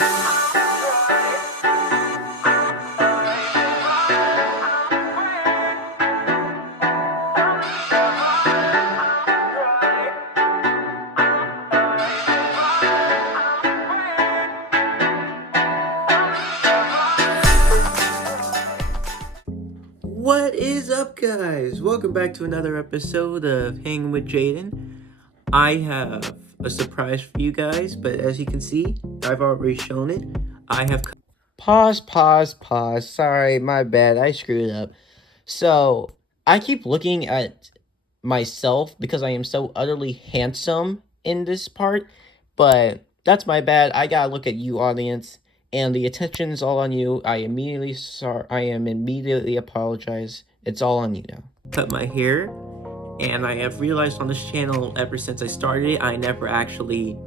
What is up, guys? Welcome back to another episode of Hanging with Jaden. I have a surprise for you guys, but as you can see, I've already shown it. I have. Pause. Sorry, my bad. I screwed up. So, I keep looking at myself because I am so utterly handsome in this part, but that's my bad. I gotta look at you, audience, and the attention is all on you. I am immediately apologize. It's all on you now. Cut my hair, and I have realized on this channel ever since I started it, I never actually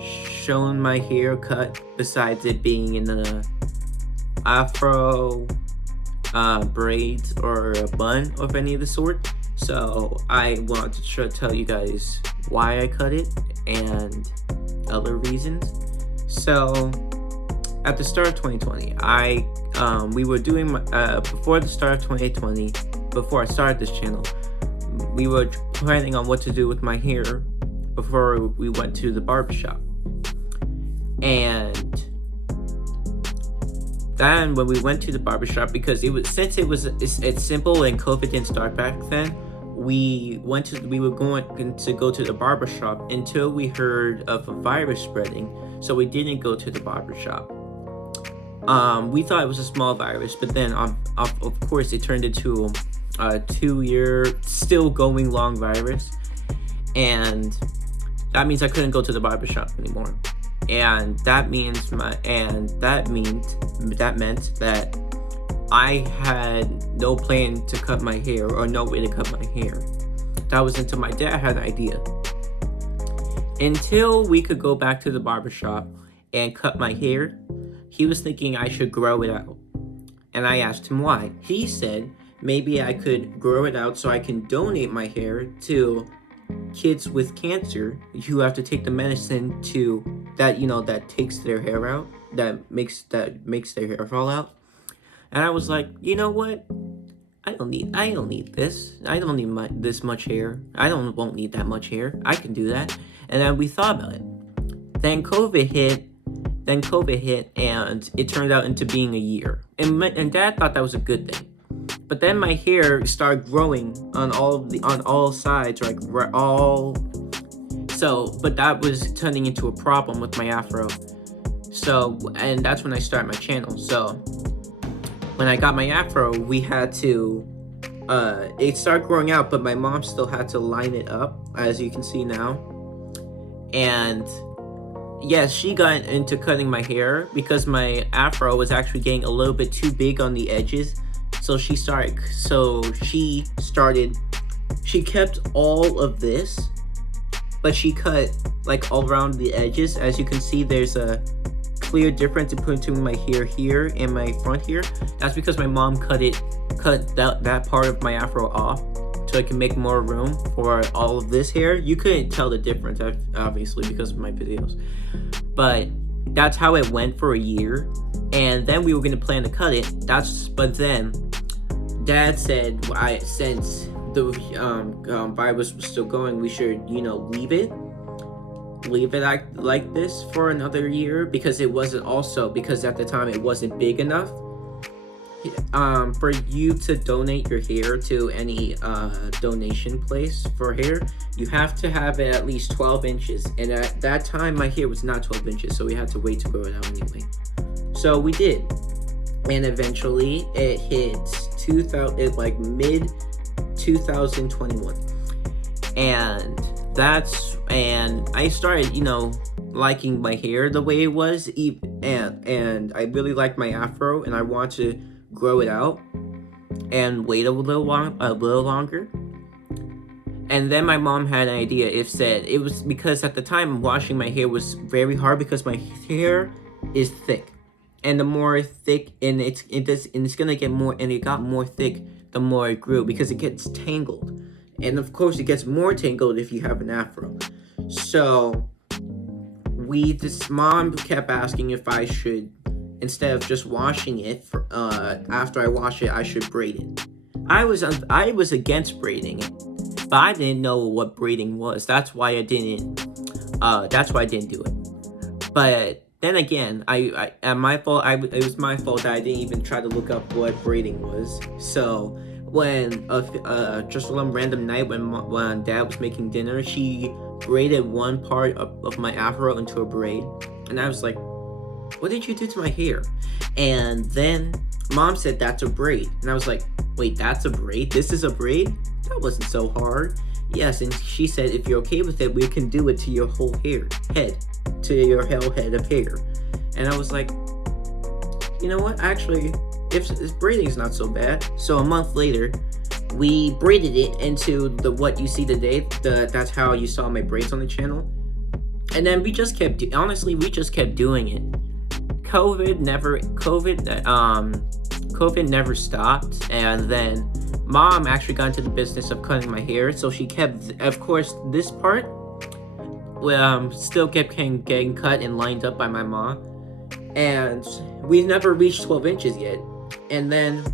shown my hair cut besides it being in the afro, braids, or a bun of any of the sort. So I want to tell you guys why I cut it and other reasons. So at the start of 2020, we were doing before the start of 2020, before I started this channel, we were planning on what to do with my hair before we went to the barbershop. And then when we went to the barbershop, because it's simple and COVID didn't start back then, we were going to go to the barbershop until we heard of a virus spreading, so we didn't go to the barbershop. We thought it was a small virus, but then of course it turned into a 2-year still going long virus, and that means I couldn't go to the barbershop anymore. And that meant that I had no plan to cut my hair, or no way to cut my hair. That was until my dad had an idea. Until we could go back to the barbershop and cut my hair, he was thinking I should grow it out. And I asked him why. He said maybe I could grow it out so I can donate my hair to kids with cancer who have to take the medicine that takes their hair out, that makes their hair fall out. And I was like, you know what? I don't need this. I don't need this much hair. Won't need that much hair. I can do that. And then we thought about it. Then COVID hit, and it turned out into being a year. And Dad thought that was a good thing. But then my hair started growing on all sides, but that was turning into a problem with my afro. So, and that's when I started my channel. So, when I got my afro, we had to, it started growing out, but my mom still had to line it up, as you can see now. And yes, she got into cutting my hair because my afro was actually getting a little bit too big on the edges. So she kept all of this, but she cut like all around the edges. As you can see, there's a clear difference between my hair here and my front here. That's because my mom cut that part of my afro off so I can make more room for all of this hair. You couldn't tell the difference, obviously, because of my videos. But that's how it went for a year. And then we were going to plan to cut it. But then Dad said, since the virus was still going, we should, leave it like this for another year, because at the time it wasn't big enough for you to donate your hair to any donation place for hair. You have to have it at least 12 inches, and at that time my hair was not 12 inches, so we had to wait to grow it out anyway. So we did, and eventually it hit mid 2021, and I started liking my hair the way it was, and I really liked my afro, and I want to grow it out and wait a little longer. And then my mom had an idea. It was because at the time washing my hair was very hard because my hair is thick, and the more thick, and it's gonna get more, and it got more thick the more it grew because it gets tangled, and of course it gets more tangled if you have an afro. So this mom kept asking if I should, instead of just washing it, after I wash it, I should braid it. I was against braiding it, but I didn't know what braiding was. That's why I didn't do it. But then again, it was my fault that I didn't even try to look up what braiding was. So when just one random night when Dad was making dinner, she braided one part of my afro into a braid, and I was like, "What did you do to my hair?" And then Mom said, "That's a braid," and I was like, "Wait, that's a braid? This is a braid? That wasn't so hard." Yes, and she said, "If you're okay with it, we can do it to your whole head, to your whole head of hair." And I was like, you know what? Actually, if braiding is not so bad. So a month later, we braided it into what you see today. That's how you saw my braids on the channel. And then we just kept doing it. COVID never stopped, and then Mom actually got into the business of cutting my hair, so she kept, of course, this part still kept getting cut and lined up by my mom, and we never reached 12 inches yet. And then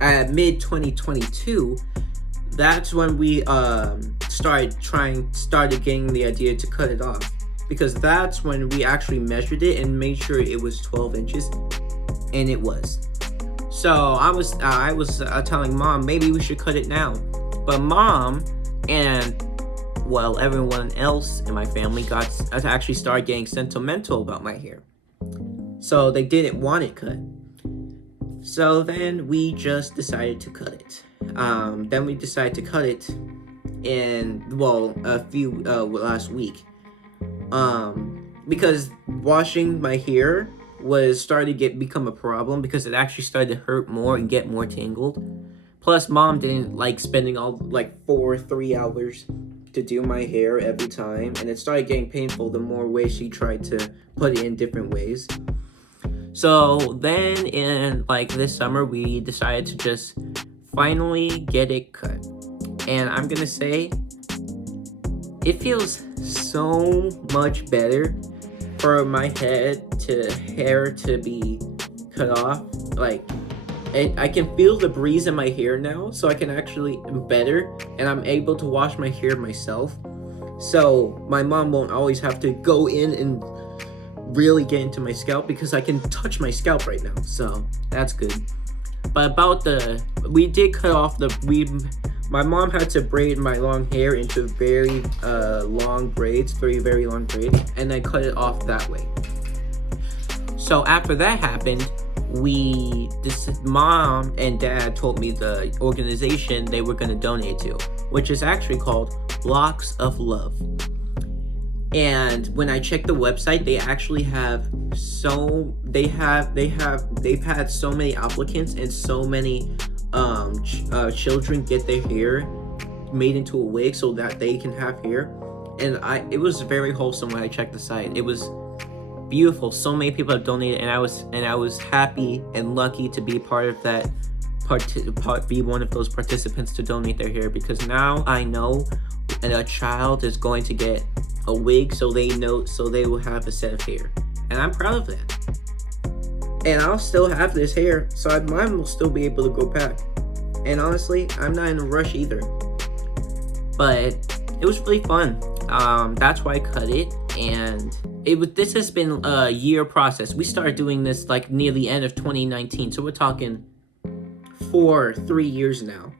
at mid 2022, that's when we started getting the idea to cut it off, because that's when we actually measured it and made sure it was 12 inches, and it was. So I was telling Mom maybe we should cut it now, but Mom and everyone else in my family actually started getting sentimental about my hair, so they didn't want it cut. So then we just decided to cut it. Then we decided to cut it in last week, because washing my hair was starting to become a problem, because it actually started to hurt more and get more tangled. Plus, Mom didn't like spending all 3 hours to do my hair every time, and it started getting painful the more ways she tried to put it in different ways. So then in this summer, we decided to just finally get it cut. And I'm gonna say, it feels so much better for my hair to be cut off. I can feel the breeze in my hair now, so I can actually better, and I'm able to wash my hair myself. So my mom won't always have to go in and really get into my scalp, because I can touch my scalp right now, so that's good. But we did cut off my mom had to braid my long hair into very long braids, very long braids, and I cut it off that way. So after that happened, Mom and Dad told me the organization they were going to donate to, which is actually called Blocks of Love. And when I checked the website, they actually they've had so many applicants, and so many children get their hair made into a wig so that they can have hair. And it was very wholesome when I checked the site. It was beautiful. So many people have donated, and I was happy and lucky to be part of that, be one of those participants to donate their hair, because now I know that a child is going to get a wig, so they will have a set of hair, and I'm proud of that. And I'll still have this hair, so mine will still be able to grow back. And honestly, I'm not in a rush either. But it was really fun. That's why I cut it, and this has been a year process. We started doing this near the end of 2019, so we're talking 3 years now.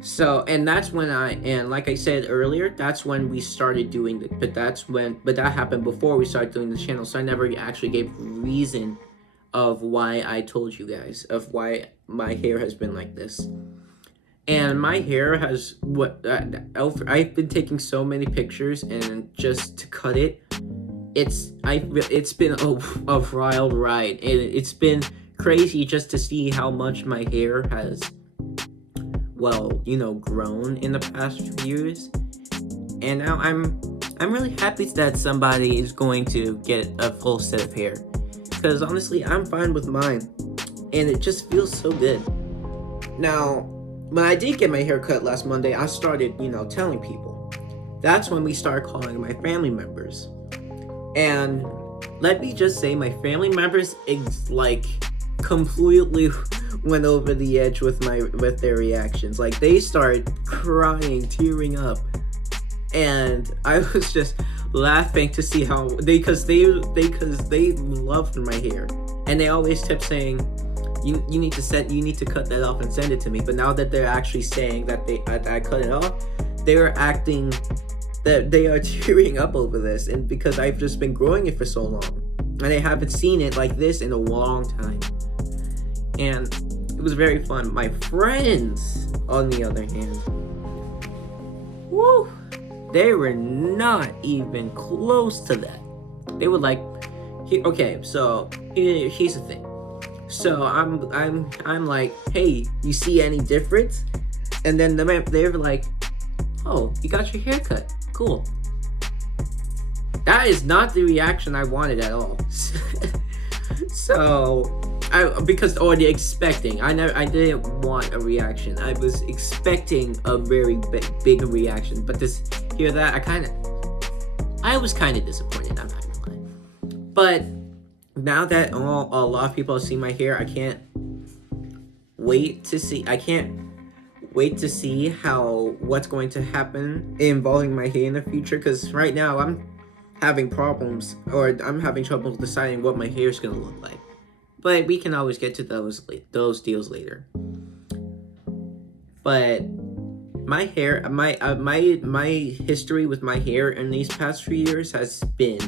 So, and that's when like I said earlier, that's when we started doing it. But that happened before we started doing the channel, so I never actually gave reason of why I told you guys of why my hair has been like this. And my hair has I've been taking so many pictures, and just to cut it, it's been a wild ride, and it's been crazy just to see how much my hair has grown in the past few years. And now I'm really happy that somebody is going to get a full set of hair, because honestly, I'm fine with mine, and it just feels so good. Now, when I did get my hair cut last Monday, I started telling people. That's when we started calling my family members, And let me just say, my family members like completely went over the edge with their reactions. Like, they started crying, tearing up, and I was just laughing to see how because they loved my hair, and they always kept saying, you need to cut that off and send it to me. But now that they're actually saying that I cut it off, they are acting that they are tearing up over this, and because I've just been growing it for so long, and I haven't seen it like this in a long time. And it was very fun. My friends, on the other hand, woo, they were not even close to that. They were like, okay, so here's the thing. So I'm like, hey, you see any difference? And then they were like, oh, you got your hair cut. Cool. That is not the reaction I wanted at all. So because already expecting, I didn't want a reaction. I was expecting a very big reaction, but hear that, I was kind of disappointed. I'm not gonna lie. But now that a lot of people see my hair, I can't wait to see what's going to happen involving my hair in the future. Because right now I'm having troubles deciding what my hair is gonna look like. But we can always get to those deals later. But my hair, my history with my hair in these past few years has been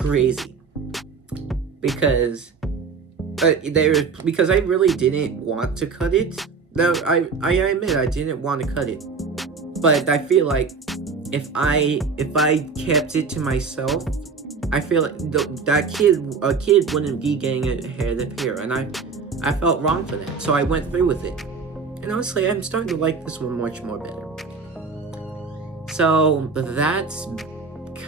crazy, because I really didn't want to cut it. Now I admit I didn't want to cut it, but I feel like if I kept it to myself, I feel like a kid wouldn't be getting a head of hair, and I felt wrong for that. So I went through with it, and honestly, I'm starting to like this one much more better. So that's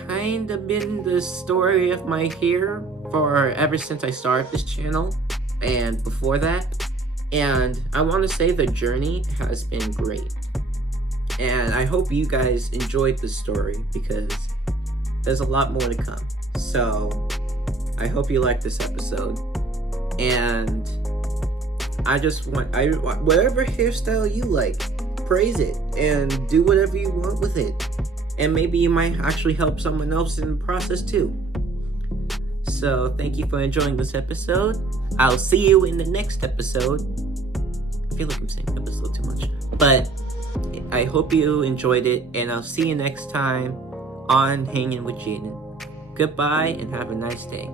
kind of been the story of my hair for ever since I started this channel, and before that. And I want to say the journey has been great, and I hope you guys enjoyed the story, because there's a lot more to come. So I hope you like this episode, and I want whatever hairstyle you like, praise it and do whatever you want with it, and maybe you might actually help someone else in the process too. So thank you for enjoying this episode. I'll see you in the next episode. I feel like I'm saying episode too much, but I hope you enjoyed it, and I'll see you next time on Hanging with Jaden. Goodbye and have a nice day.